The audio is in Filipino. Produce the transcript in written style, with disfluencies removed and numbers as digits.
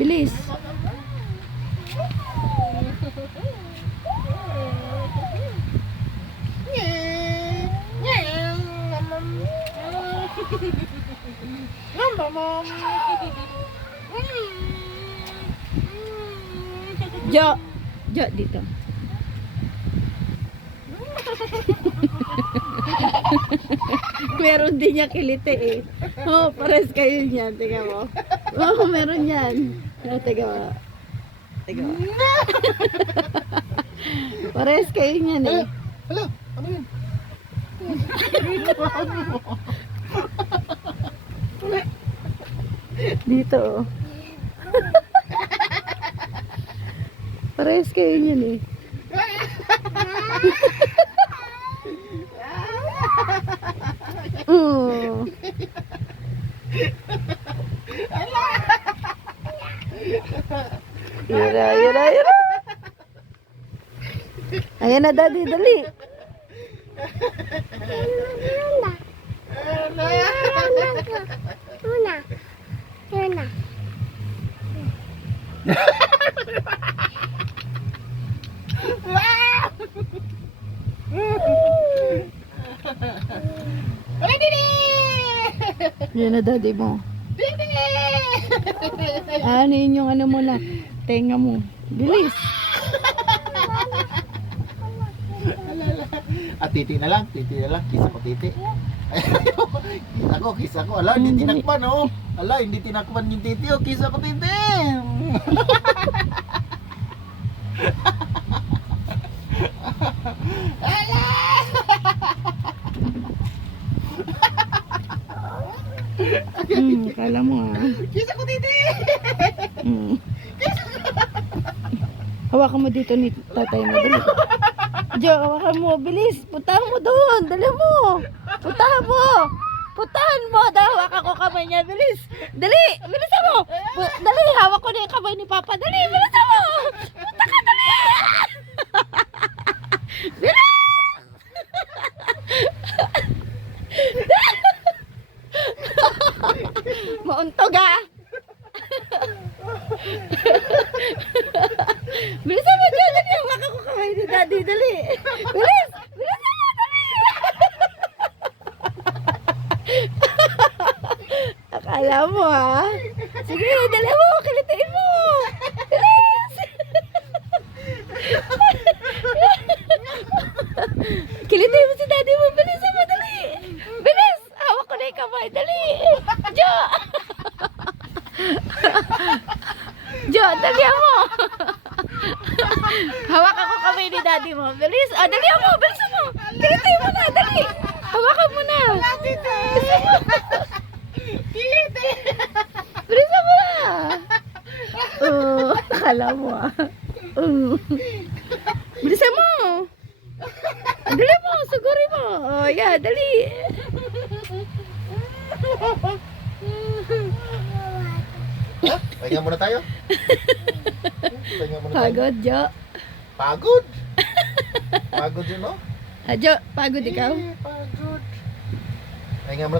Bilis. Jo, Jo dito. Meron din niya kilite eh. Oh, pares kayo niyan. Tingnan mo. Oh, meron yan. Oh, tingnan mo. Tingnan mo. Pares kayo niyan eh. Hala, ano yun? Dito oh. Pares kayo niyan eh. Oh. Yura. Ayan na, Daddy, dali. Una. Ayan na, Daddy mo. Ano yun yung ano mo na? Tenga mo. Bilis. At titi na lang. Kisa ko titi. Kisa ko. Ala, hindi tinakpan oh. Ala, hindi tinakpan yung titi oh. Kisa ko titi. Ala! Kala mo ah. Kisa ko titi. Hawakan mo dito ni tatay mo. Dali. Jo, hawakan mo. Bilis. Puntahan mo doon. Dali mo. Puntahan mo. Puntahan mo. Hawakan ko kamay niya. Bilis. Dali. Bilisan mo. Dali. Hawak ko na yung kamay ni Papa. Dali. Bilisan mo. Punta ka. Dali. Bilis. Mauntog ah. Bilisan mo dyan. Dali. Hawakan ko kamay ni Daddy. Dali. Bilis. Bilisan mo. Dali. Akala mo ha. Sige. Dali mo. Kilitiin mo. Bilis. Kilitiin mo si Daddy mo. Bilisan mo. Dali. Bilis. Hawak ko na yung kamay. Dali. Jo. Jo, dali mo. Hawakan ko kamay ni Daddy mo. Bilis. Ah, dali mo. Bilisan mo. Kilitin mo na. Dali. Hawakan mo na. Bilisan mo. Bilisan mo na. Oh, akala mo ah. Bilisan mo. Dali mo. Suguri mo. Oh, yeah. Dali. Pahinga muna tayo. Pagod, Jo. Pagod? Pagod yun, no? Ah, Jo, pagod ikaw? Pagod. Pahinga muna tayo.